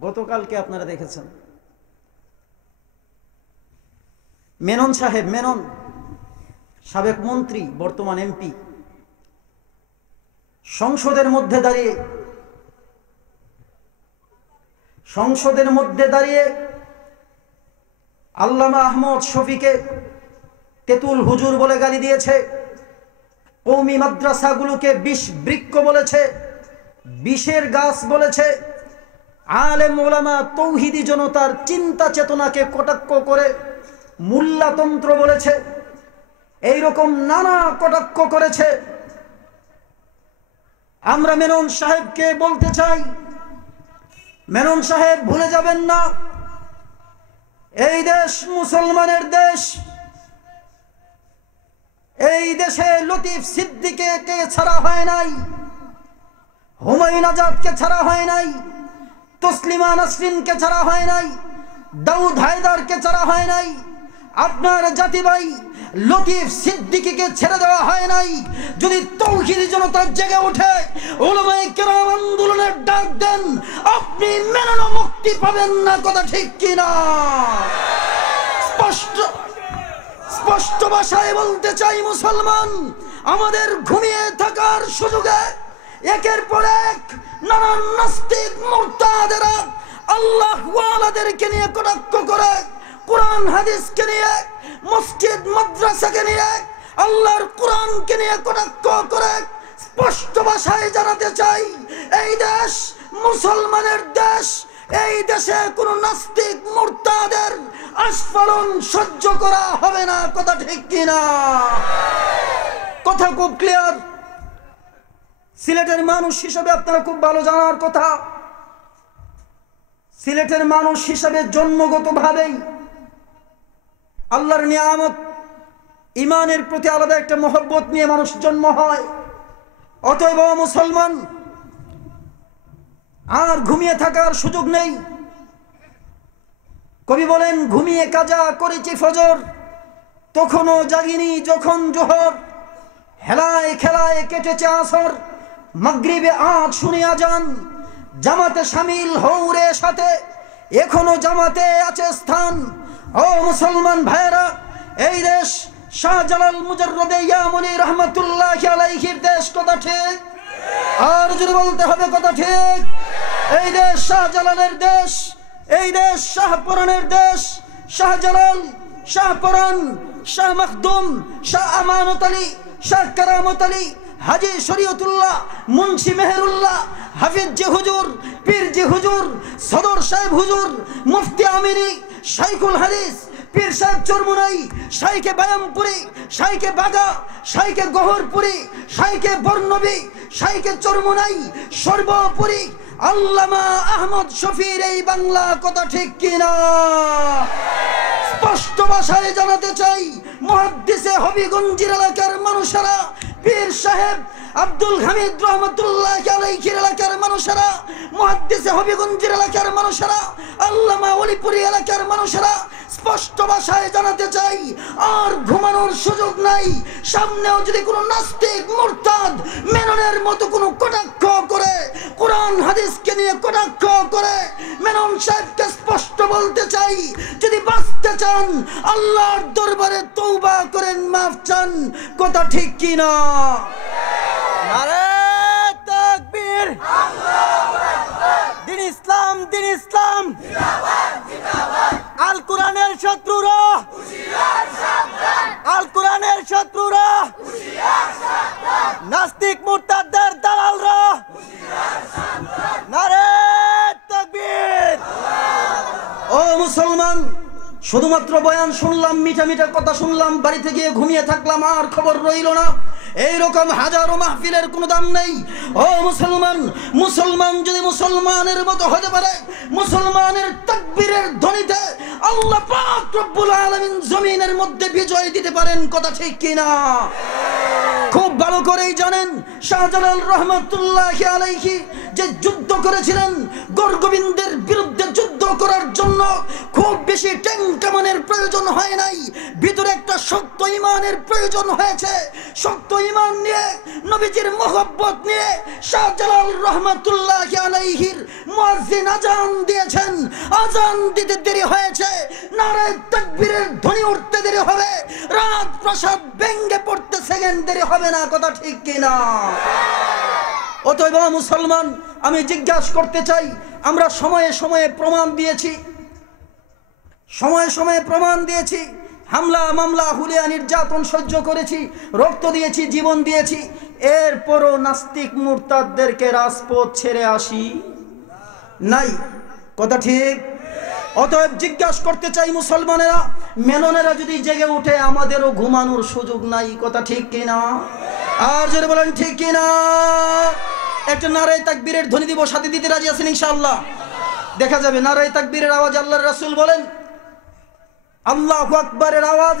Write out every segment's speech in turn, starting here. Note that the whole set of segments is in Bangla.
গতকালকে আপনারা দেখেছেন। মেনন সাহেব, মেনন, সাবেক মন্ত্রী, বর্তমান এমপি, সংসদের মধ্যে দাঁড়িয়ে, সংসদের মধ্যে দাঁড়িয়ে আল্লামা আহমদ শফিকে তেতুল হুজুর বলে গালি দিয়েছে, কৌমি মাদ্রাসাগুলোকে বিষ বৃক্ষ বলেছে, বিষের গাছ বলেছে আলেম ওলামা তৌহিদি জনতার চিন্তা চেতনাকে কটাক্ষ করে মূল্যাতন্ত্র বলেছে এই রকম নানা কটাক্ষ করেছে। আমরা মেনন সাহেবকে বলতে চাই, মেনন সাহেব ভুলে যাবেন না, এই দেশ মুসলমানের দেশ, এই দেশে লতিফ সিদ্দিকে কে ছাড়া হয় নাই, হুমায়ুন আজাদকে ছাড়া হয় নাই। তসলিমা নাসরিনকে ছাড়া হয় নাই, দাউদ হায়দারকে ছাড়া হয় নাই, আপনার জাতি ভাই লতিফ সিদ্দিকিকে ছেড়ে দেওয়া হয় নাই। যদি তৌহিদি জনতার জেগে ওঠে ওলামায়ে কেরাম আন্দোলনের ডাক দেন, আপনি মেনানো মুক্তি পাবেন না, কথা ঠিক কিনা? স্পষ্ট স্পষ্ট ভাষায় বলতে চাই মুসলমান, আমাদের ঘুমিয়ে থাকার সুযোগে একের পর এক নানান নাস্তিক মুরতাদেরা আল্লাহ ওয়ালাদেরকে নিয়ে কটাক্ষ করে, কোরআন, হাদিসকে নিয়ে, মসজিদ, মাদ্রাসাকে নিয়ে, আল্লাহর কোরআনকে নিয়ে কটাক্ষ করে, স্পষ্ট ভাষায় জানাতে চাই, এই দেশ মুসলমানের দেশ, এই দেশে কোন নাস্তিক মুরতাদের আস্ফালন সহ্য করা হবে না, কথা ঠিক কিনা? কথা খুব ক্লিয়ার সিলেটের মানুষ হিসাবে আপনারা খুব ভালো জানার কথা। সিলেটের মানুষ হিসাবে জন্মগতভাবেই আল্লাহর নিয়ামত ইমানের প্রতি আলাদা একটা মহব্বত নিয়ে মানুষ জন্ম হয়। অতএব মুসলমান, আর ঘুমিয়ে থাকার সুযোগ নেই। কবি বলেন, ঘুমিয়ে কাজা করেছি ফজর, তখনও জাগিনি যখন জোহর, হেলায় খেলায় কেটেছে আসর। মাগরিবে আজ শুনিয়া যান, জামাতে সামিল হৌরে সাথে। এখনও জামাতে আছে স্থান। ও মুসলমান ভাইরা এই দেশ শাহজালাল মুজররদে ইয়ামনি রহমতুল্লাহ আলাইহির দেশ কথা ঠিক? আর যদি বলতে হবে কথা ঠিক, এই দেশ শাহজালালের দেশ, এই দেশ শাহপুরানের দেশ। শাহজালাল, শাহপুরান, শাহ মখদুম, শাহ আমানত আলী, শাহ কারামত আলী হাজি শরীয়তুল্লাহ, মুন্সি মেহেরুল্লাহ, হাফিজ জি হুজুর, পীর জি হুজুর, সদর সাহেব হুজুর, মুফতি আমিরি, শাইখুল হাদিস, পীর সাহেব চরমুনাই শাইকে বায়ামপুরি শাইকে বাগা শাইকে গহরপুরি শাইকে বর্ণবী শাইকে চরমুনাই, সর্বোপরি আল্লামা আহমদ শফির এই বাংলা কথা ঠিক কিনা? স্পষ্ট ভাষায় জানাতে চাই, মহাদ্দিসে হবিগঞ্জের এলাকার মানুষেরা পীর সাহেব আব্দুল হামিদ রহমতুল্লাহ আলাইহির এলাকার মানুষেরা মহাদ্দেশে হবিগঞ্জের এলাকার মানুষেরা, আল্লামা অলিপুরি এলাকার মানুষেরা স্পষ্ট ভাষায় জানাতে চাই আর ঘুমানোর সুযোগ নাই। সামনেও যদি কোনো নাস্তিক মুরতাদ মেননের মতো কোনো কটাক্ষ করে কোরআন হাদিসকে নিয়ে কটাক্ষ করে মেনন সাহেবকে স্পষ্ট বলতে চাই যদি বাঁচতে চান আল্লাহর দরবারে তৌবা করেন মাফ চান কথা ঠিক নারে তাকবীর। দিন ইসলাম দিন ইসলাম। কোরআনের শত্রুরা। আল কোরআনের শত্রুরা। নাস্তিক মুরতাদদের দালালরা। নারে তাকবীর। ও মুসলমান, শুধুমাত্র বয়ান শুনলাম মিঠা মিঠা কথা শুনলাম, বাড়িতে গিয়ে ঘুমিয়ে থাকলাম, আর খবর রইল না। এইরকম হাজারো মাহফিলের কোনো দাম নেই। ও মুসলমান মুসলমান যদি মুসলমানের মতো হতে পারে, মুসলমানের তাকবীরের ধ্বনিতে আল্লাহ পাক রব্বুল আলামিন জমিনের মধ্যে বিজয় দিতে পারেন, কথা ঠিক কিনা? খুব ভালো করেই জানেন, শাহজালাল রহমতুল্লাহ আলাইহি যে যুদ্ধ করেছিলেন, গোরগোবিন্দের বিরুদ্ধে করার জন্য খুব বেশি ট্যাঙ্কামানের প্রয়োজন হয় নাই। ভিতরে একটা শক্ত ইমানের প্রয়োজন হয়েছে। শক্ত ইমান নিয়ে, নবীজির মোহব্বত নিয়ে শাহজালাল রহমাতুল্লাহ আলাইহির মুয়াজ্জিন আজান দিয়েছেন। আজান দিতে দেরি হয়েছে। নারায় তাকবীরের ধ্বনি উঠতে দেরি হবে। রাত প্রসাদ ব্যঙ্গে পড়তে সেকেন্ড দেরি হবে না, কথা ঠিক কিনা? অতএব মুসলমান, আমি জিজ্ঞাসা করতে চাই আমরা সময়ে সময়ে প্রমাণ দিয়েছি। সময়ে সময়ে প্রমাণ দিয়েছি। হামলা, মামলা, হুলিয়া নির্যাতন সহ্য করেছি, রক্ত দিয়েছি, জীবন দিয়েছি। এরপরও নাস্তিক মুরতাদদেরকে রাজপথ ছেড়ে আসি নাই। কথা ঠিক? অতএব জিজ্ঞাসা করতে চাই মুসলমানেরা, মেননেরা যদি জেগে উঠে আমাদেরও ঘুমানোর সুযোগ নাই, কথা ঠিক কিনা? আর যদি বলেন ঠিক কিনা? একটা নারায় তাকবীরের ধ্বনি দিব, সাথে দিতে রাজি আছেন ইনশাআল্লাহ। দেখা যাবে নারায় তাকবীরের আওয়াজ আল্লাহর রাসূল বলেন, আল্লাহ আকবরের আওয়াজ,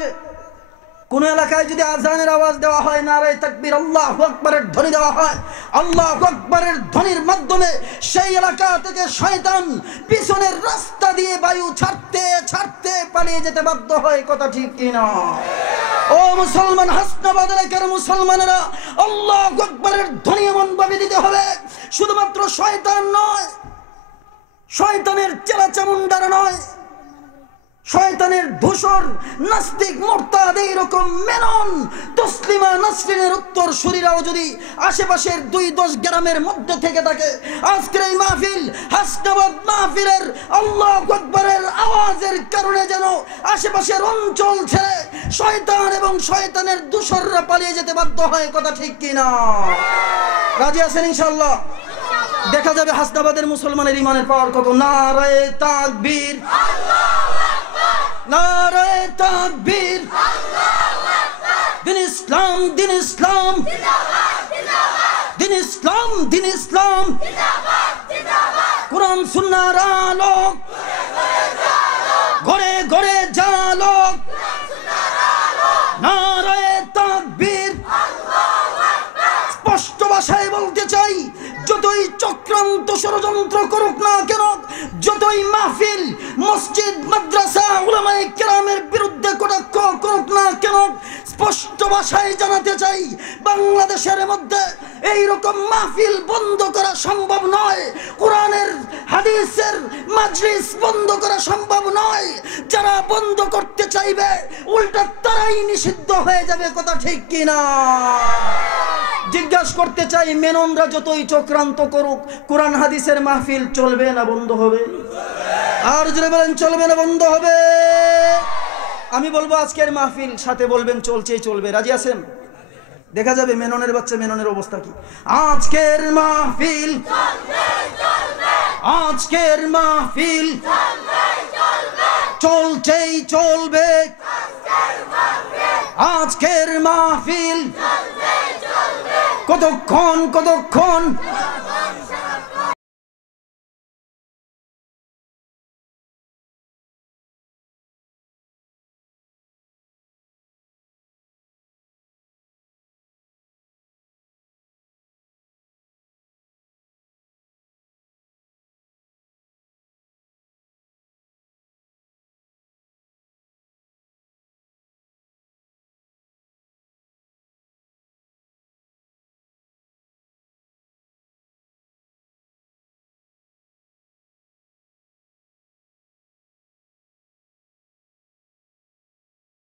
কোন এলাকায় যদি আজানের আওয়াজ দেওয়া হয়, নারায় তাকবীর আল্লাহ আকবরের ধ্বনি দেওয়া হয়, আল্লাহ আকবরের ধ্বনির মাধ্যমে সেই এলাকা থেকে শয়তান পিছনের রাস্তা দিয়ে বায়ু ছাড়তে ছাড়তে পালিয়ে যেতে বাধ্য হয়, কথা ঠিক কিনা? ও মুসলমান হাসনাবাদ এলাকার মুসলমানেরা আল্লাহ আকবরের ধ্বনি এমন ভাবে দিতে হবে, শুধুমাত্র শয়তান নয়, শয়তানের চেলা চামুন্ডারা নয় শয়তানের ধূসর নাস্তিক মোরতাদ এইরকম মেনন তসলিমা নাসরিনের উত্তর শরীরাও যদি আশেপাশের দুই দশ গ্রামের মধ্যে থেকে থাকে, আজকের এই মাহফিল হাসনাবাদ মাহফিলের আল্লাহ আকবরের আওয়াজের কারণে যেন আশেপাশের অঞ্চল ছেড়ে শয়তান এবং শয়তানের দূষররা পালিয়ে যেতে বাধ্য হয়, কথা ঠিক কিনা? রাজি আছেন ইনশাল্লাহ দেখা যাবে হাসনাবাদের মুসলমানের ইমানের পাওয়ার কত? নারায় তাকবীর। নারায় তাকবীর দিন ইসলাম দিন ইসলাম দিন ইসলাম দিন ইসলাম কোরআন সুন্নার আলোক ঘরে ঘরে জালোক নারায় তাকবীর স্পষ্ট ভাষায় বলতে চাই যতই চক্রান্ত ষড়যন্ত্র করুক না কেন, যতই মাহফিল, মসজিদ, মাদ্রাসা, উলামায়ে কেরামের বিরুদ্ধে কটাক্ষ করুক না কেন স্পষ্ট ভাষায় জানাতে চাই, বাংলাদেশের মধ্যে এই রকম মাহফিল বন্ধ করা সম্ভব নয়, কোরআনের, হাদিসের মাজলিস বন্ধ করা সম্ভব নয়। যারা বন্ধ করতে চাইবে, উল্টা তারাই নিষিদ্ধ হয়ে যাবে, কথা ঠিক কিনা? জিজ্ঞাসা করতে চাই, মেননরা যতই চক্রান্ত করুক, কোরআন, হাদিসের মাহফিল চলবে না, বন্ধ হবে? আর যদি বলেন, চলবে না, বন্ধ হবে? আমি বলব আজকের মাহফিল, সাথে বলবেন চলছেই চলবে। রাজি আছেন? দেখা যাবে মেননের বাচ্চা, মেননের অবস্থা কি। আজকের মাহফিল আজকের মাহফিল, চলছেই চলবে। আজকের মাহফিল, কতক্ষণ কতক্ষণ